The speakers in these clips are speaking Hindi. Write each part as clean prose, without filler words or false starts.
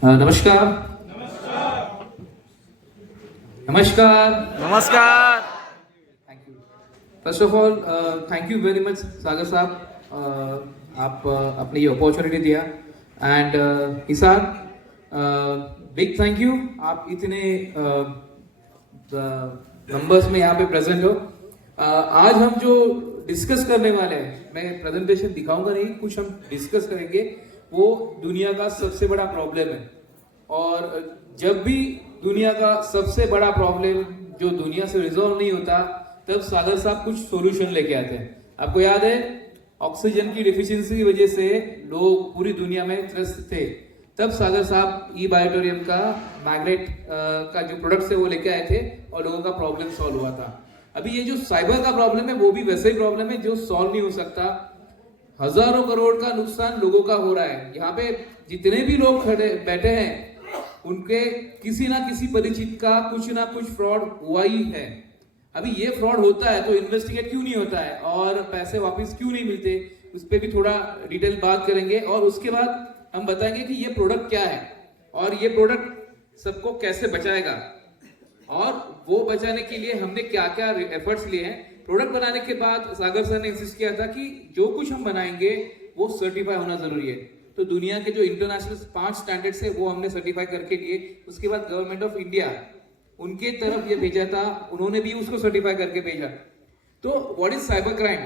नमस्कार। नमस्कार। नमस्कार। Thank you. First of all thank you very much Sagar साहब, आप अपने ये अपॉर्चुनिटी दिया। And Hisar, big thank you, आप इतने नंबर्स में यहाँ पे प्रेजेंट हो। आज हम जो डिस्कस करने वाले हैं, मैं प्रेजेंटेशन दिखाऊंगा नहीं, कुछ हम डिस्कस करेंगे। वो दुनिया का सबसे बड़ा प्रॉब्लम है, और जब भी दुनिया का सबसे बड़ा प्रॉब्लम जो दुनिया से रिजॉल्व नहीं होता, तब सागर साहब कुछ सॉल्यूशन लेके आते हैं। आपको याद है, ऑक्सीजन की डिफिशियंसी की वजह से लोग पूरी दुनिया में त्रस्त थे, तब सागर साहब ई बायोटोरियम का मैग्नेट का जो प्रोडक्ट है वो लेके आए थे और लोगों का प्रॉब्लम सॉल्व हुआ था। अभी ये जो साइबर का प्रॉब्लम है वो भी वैसे ही प्रॉब्लम है जो सॉल्व नहीं हो सकता। हजारों करोड़ का नुकसान लोगों का हो रहा है। यहाँ पे जितने भी लोग खड़े बैठे हैं, उनके किसी ना किसी परिचित का कुछ ना कुछ फ्रॉड हुआ ही है। अभी ये फ्रॉड होता है तो इन्वेस्टिगेट क्यों नहीं होता है और पैसे वापस क्यों नहीं मिलते, उस पर भी थोड़ा डिटेल बात करेंगे। और उसके बाद हम बताएंगे कि ये प्रोडक्ट क्या है और ये प्रोडक्ट सबको कैसे बचाएगा, और वो बचाने के लिए हमने क्या क्या एफर्ट्स लिए हैं। प्रोडक्ट बनाने के बाद सागर सर ने इंसिस्ट किया था कि जो कुछ हम बनाएंगे वो सर्टिफाई होना जरूरी है। तो दुनिया के जो इंटरनेशनल 5 स्टैंडर्ड्स है वो हमने सर्टिफाई करके दिए। उसके बाद गवर्नमेंट ऑफ इंडिया उनके तरफ ये भेजा था, उन्होंने भी उसको सर्टिफाई करके भेजा। तो what is cyber crime?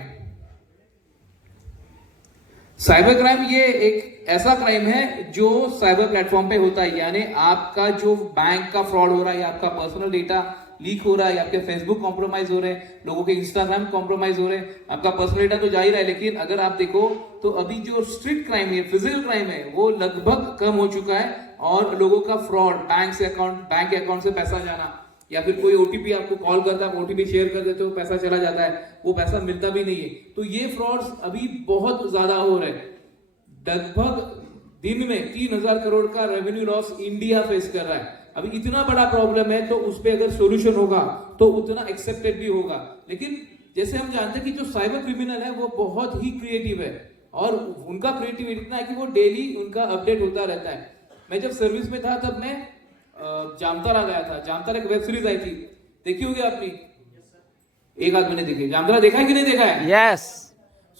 Cyber crime ये एक ऐसा क्राइम है जो साइबर प्लेटफॉर्म पे होता है, यानी आपका जो बैंक का फ्रॉड हो रहा है, आपका पर्सनल डेटा लीक हो रहा है, आपके फेसबुक कॉम्प्रोमाइज हो रहे हैं, लोगों के इंस्टाग्राम कॉम्प्रोमाइज हो रहे हैं, आपका पर्सनल डेटा तो जा ही रहा है। लेकिन अगर आप देखो तो अभी जो स्ट्रिक्ट क्राइम है, फिजिकल क्राइम है, वो लगभग कम हो चुका है। और लोगों का फ्रॉड, बैंक अकाउंट से पैसा जाना, या फिर कोई ओटीपी आपको कॉल करता है, ओटीपी शेयर कर देते हो, पैसा चला जाता है, वो पैसा मिलता भी नहीं है। तो ये फ्रॉड्स अभी बहुत ज्यादा हो रहे हैं। लगभग दिन में 3000 करोड़ का रेवेन्यू लॉस इंडिया फेस कर रहा है। अभी इतना बड़ा प्रॉब्लम है, तो उस पर अगर सोल्यूशन होगा तो उतना एक्सेप्टेड भी होगा। लेकिन जैसे हम जानते हैं कि जो साइबर क्रिमिनल है वो बहुत ही क्रिएटिव है, और उनका क्रिएटिव इतना है कि वो डेली उनका अपडेट होता रहता है। मैं जब सर्विस में था तब मैं जामतारा गया था। जामतारा एक वेब सीरीज आई थी, देखी होगी आपने? एक आदमी ने देखी। जामतारा देखा है कि नहीं देखा है? यस।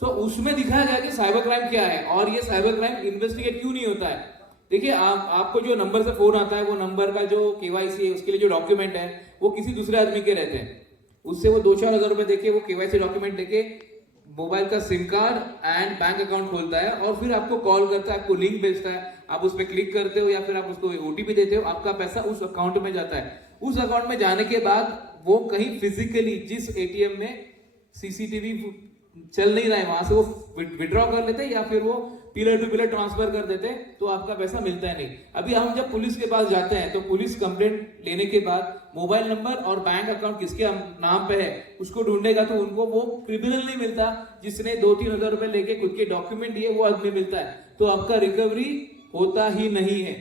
सो उसमें दिखाया गया कि साइबर क्राइम क्या है और ये साइबर क्राइम इन्वेस्टिगेट क्यों नहीं होता है। देखिए, आपको जो नंबर से फोन आता है, वो नंबर का जो केवाईसी है, उसके लिए जो डॉक्यूमेंट है, वो किसी दूसरे आदमी के रहते हैं। उससे वो 2-4 हजार रुपए देके वो केवाईसी डॉक्यूमेंट लेके मोबाइल का SIM card and bank account खोलता है, और फिर आपको कॉल करता है, आपको लिंक भेजता है, आप उस पर क्लिक करते हो या फिर आप उसको ओटीपी देते हो, आपका पैसा उस अकाउंट में जाता है। उस अकाउंट में जाने के बाद वो कहीं फिजिकली जिस एटीएम में सीसीटीवी चल नहीं रहा है, वहां से वो विड्रॉ कर लेते हैं या फिर वो पिलर टू पिलर ट्रांसफर कर देते हैं, तो आपका पैसा मिलता है नहीं। अभी हम जब पुलिस के पास जाते हैं तो पुलिस कंप्लेंट लेने के बाद मोबाइल नंबर और बैंक अकाउंट किसके नाम पे है उसको ढूंढेगा, तो उनको वो क्रिमिनल नहीं मिलता जिसने 2-3 हजार रुपए लेके खुद के डॉक्यूमेंट दिए, वो आदमी मिलता है। तो आपका रिकवरी होता ही नहीं है।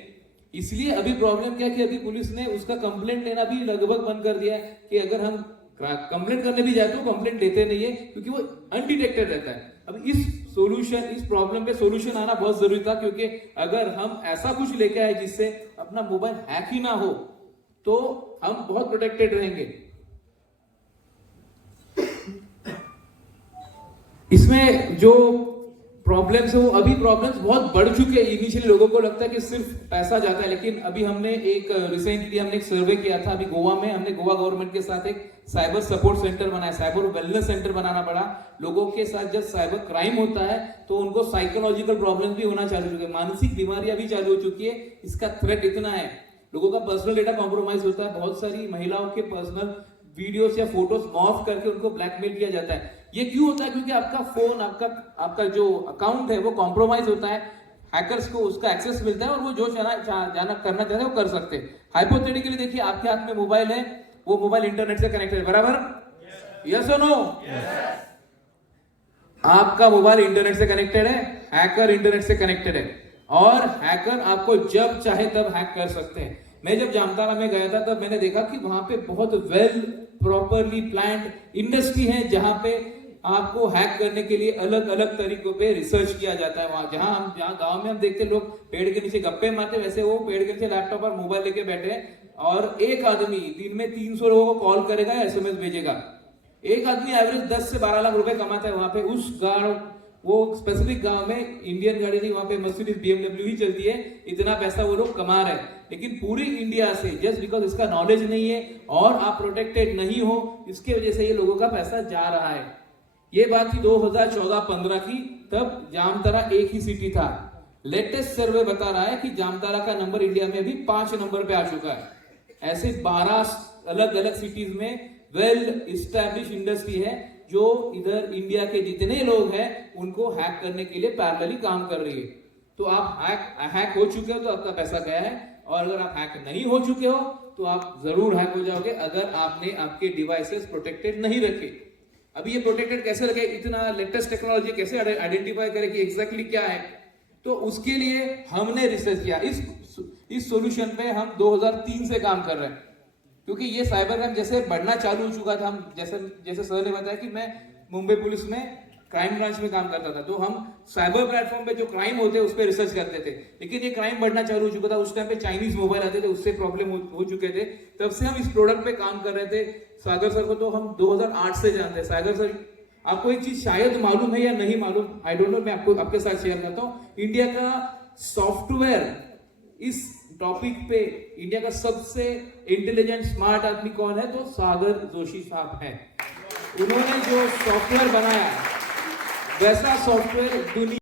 इसलिए अभी प्रॉब्लम क्या है कि अभी पुलिस ने उसका कंप्लेंट लेना भी लगभग बंद कर दिया है, कि अगर हम कंप्लेंट करने भी जाते हो कंप्लेंट देते नहीं है, क्योंकि वो अनडिटेक्टेड रहता है। अब इस प्रॉब्लम पे सोल्यूशन आना बहुत जरूरी था, क्योंकि अगर हम ऐसा कुछ लेके आए जिससे अपना मोबाइल हैक ही ना हो, तो हम बहुत प्रोटेक्टेड रहेंगे। इसमें जो प्रॉब्लम्स है वो अभी प्रॉब्लम्स बहुत बढ़ चुके हैं। इनिशियली लोगों को लगता है कि सिर्फ पैसा जाता है, लेकिन अभी हमने रिसेंटली हमने एक सर्वे किया था अभी गोवा में। हमने गोवा गवर्नमेंट के साथ एक साइबर सपोर्ट सेंटर बनाया, साइबर वेलनेस सेंटर बनाना पड़ा। लोगों के साथ जब साइबर क्राइम होता है तो उनको साइकोलॉजिकल प्रॉब्लम भी होना चालू हो चुके हैं, मानसिक बीमारियां भी चालू हो चुकी है। इसका थ्रेट इतना है, लोगों का पर्सनल डेटा कॉम्प्रोमाइज होता है, बहुत सारी महिलाओं के पर्सनल वीडियोस या फोटोज मॉर्फ करके उनको ब्लैकमेल किया जाता है। ये क्यों होता है? क्योंकि आपका फोन, आपका जो अकाउंट है वो कॉम्प्रोमाइज होता है, हैकर्स को उसका एक्सेस मिलता है और वो जो जाना करना चाहते हैं वो कर सकते हैं। हाइपोथेटिकली देखिए, आपके हाथ में मोबाइल है, वो मोबाइल इंटरनेट से कनेक्टेड है, बराबर? यस और नो? आपका मोबाइल इंटरनेट से कनेक्टेड है, हैकर इंटरनेट से कनेक्टेड है, और हैकर आपको जब चाहे तब हैक कर सकते हैं। मैं जब जामतारा में गया था तब मैंने देखा कि वहां पे बहुत वेल प्रॉपरली प्लान्ड इंडस्ट्री है, जहां पे आपको हैक करने के लिए अलग अलग तरीकों पे रिसर्च किया जाता है। वहां जहां गांव में हम देखते लोग पेड़ के नीचे गप्पे मारते, वैसे वो पेड़ के नीचे लैपटॉप और मोबाइल लेके बैठे हैं और एक आदमी दिन में 300 लोगों को कॉल करेगा, एसएमएस भेजेगा। एक आदमी एवरेज 10 से 12 लाख रुपए कमाता है वहां पे। उस गांव, वो स्पेसिफिक गांव में इंडियन गाड़ी नहीं, वहां पे मर्सिडीज BMW ही चलती है। इतना पैसा वो लोग कमा रहे हैं, लेकिन पूरी इंडिया से जस्ट बिकॉज इसका नॉलेज नहीं है और आप प्रोटेक्टेड नहीं हो, इसके वजह से ये लोगों का पैसा जा रहा है। ये बात थी 2014-15 की, तब जामतारा एक ही सिटी था। लेटेस्ट सर्वे बता रहा है कि जामतारा का नंबर इंडिया में भी 5 नंबर पे आ चुका है। ऐसे 12 अलग अलग सिटीज में वेल इस्टेब्लिश इंडस्ट्री है जो इधर इंडिया के जितने लोग हैं उनको हैक करने के लिए पैरेलली काम कर रही है। तो आप हैक हो चुके हो तो आपका पैसा गया है, और अगर आप हैक नहीं हो चुके हो तो आप जरूर हैक हो जाओगे अगर आपने आपके डिवाइसेस प्रोटेक्टेड नहीं रखे। अभी ये प्रोटेक्टेड कैसे रखे, इतना लेटेस्ट टेक्नोलॉजी कैसे आइडेंटिफाई करे कि एग्जैक्टली क्या है, तो उसके लिए हमने रिसर्च किया। इस सॉल्यूशन पे हम 2003 से काम कर रहे हैं, क्योंकि ये साइबर क्राइम जैसे बढ़ना चालू हो चुका था। हम जैसे सर ने बताया कि मैं मुंबई पुलिस में क्राइम ब्रांच में काम करता था, तो हम साइबर प्लेटफॉर्म पे जो क्राइम होते हैं उस पर रिसर्च करते थे। लेकिन ये क्राइम बढ़ना चालू हो चुका था, उस टाइम पे चाइनीज मोबाइल आते थे, उससे प्रॉब्लम हो चुके थे। तब से हम इस प्रोडक्ट पे काम कर रहे थे। सागर सर को तो हम 2008 से जानते हैं। सागर सर, आपको एक चीज शायद मालूम है या नहीं मालूम, आई डोंट नो, मैं आपके साथ शेयर करता हूँ। इंडिया का सॉफ्टवेयर, इस टॉपिक पे इंडिया का सबसे इंटेलिजेंट स्मार्ट आदमी कौन है, तो सागर जोशी साहब हैं। उन्होंने जो सॉफ्टवेयर बनाया, वैसा सॉफ्टवेयर दुनिया